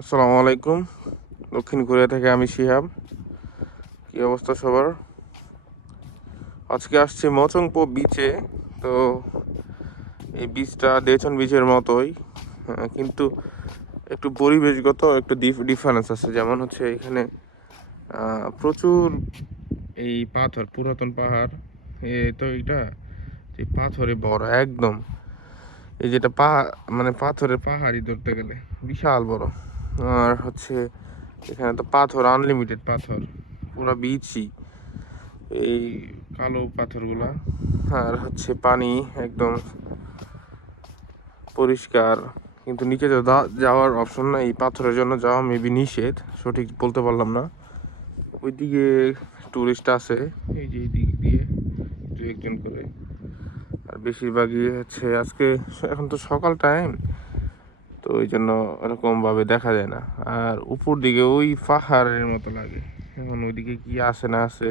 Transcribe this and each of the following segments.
আসসালামু আলাইকুম। দক্ষিণ কোরিয়া থেকে আমি শিহাব। কি অবস্থা সবার? আজকে আসছে মচংপো বিচে। তো এই বিচটা ডেচন বিচের মতোই, কিন্তু একটু পরিবেশগত একটু ডিফারেন্স আছে। যেমন হচ্ছে এখানে প্রচুর এই পাথর, পুরাতন পাহাড়। তো এটা যে পাথরে বড় একদম, এই যেটা মানে পাথরের পাহাড়ই ধরতে গেলে বিশাল বড়। আর হচ্ছে এখানে তো পাথর আনলিমিটেড পাথর, পুরা বিচই এই কালো পাথরগুলা। আর হচ্ছে পানি একদম পরিষ্কার, কিন্তু নিচে তো যাওয়ার অপশন নাই। এই পাথরের জন্য যাওয়া মেবি নিষেধ, সঠিক বলতে পারলাম না। ওইদিকে টুরিস্ট আছে, এই যে এই দিক দিয়ে দু একজন করে। আর বেশিরভাগই হচ্ছে আজকে, এখন তো সকাল টাইম, তো ওই জন্য এরকম ভাবে দেখা যায় না। আর উপর দিকে ওই পাহাড়ের মতো লাগে। এখন ওইদিকে কি আছে না আছে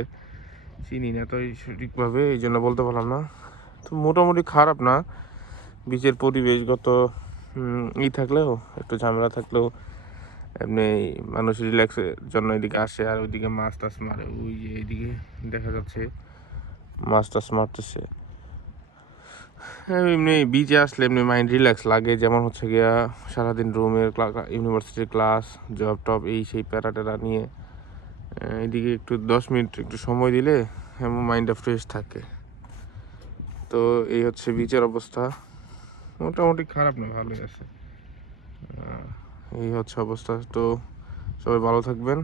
চিনি না তো সঠিকভাবে, এই জন্য বলতে পারলাম না। তো মোটামুটি খারাপ না। বিচের পরিবেশগত থাকলেও, একটু ঝামেলা থাকলেও, এমনি মানুষ রিল্যাক্সের জন্য এদিকে আসে। আর ওইদিকে মাছ টাছ মারে, ওই যে এইদিকে দেখা যাচ্ছে মাছ টাছ মারতেছে। হ্যাঁ, এমনি বিচে আসলে এমনি মাইন্ড রিল্যাক্স লাগে। যেমন হচ্ছে গিয়া সারাদিন রুমের ইউনিভার্সিটির ক্লাস, জব টব, এই সেই প্যারা ট্যারা নিয়ে এদিকে একটু 10 মিনিট একটু সময় দিলে এমন মাইন্ডটা ফ্রেশ থাকে। তো এই হচ্ছে বিচের অবস্থা। মোটামুটি খারাপ না, ভালোই আছে। এই হচ্ছে অবস্থা। তো সবাই ভালো থাকবেন।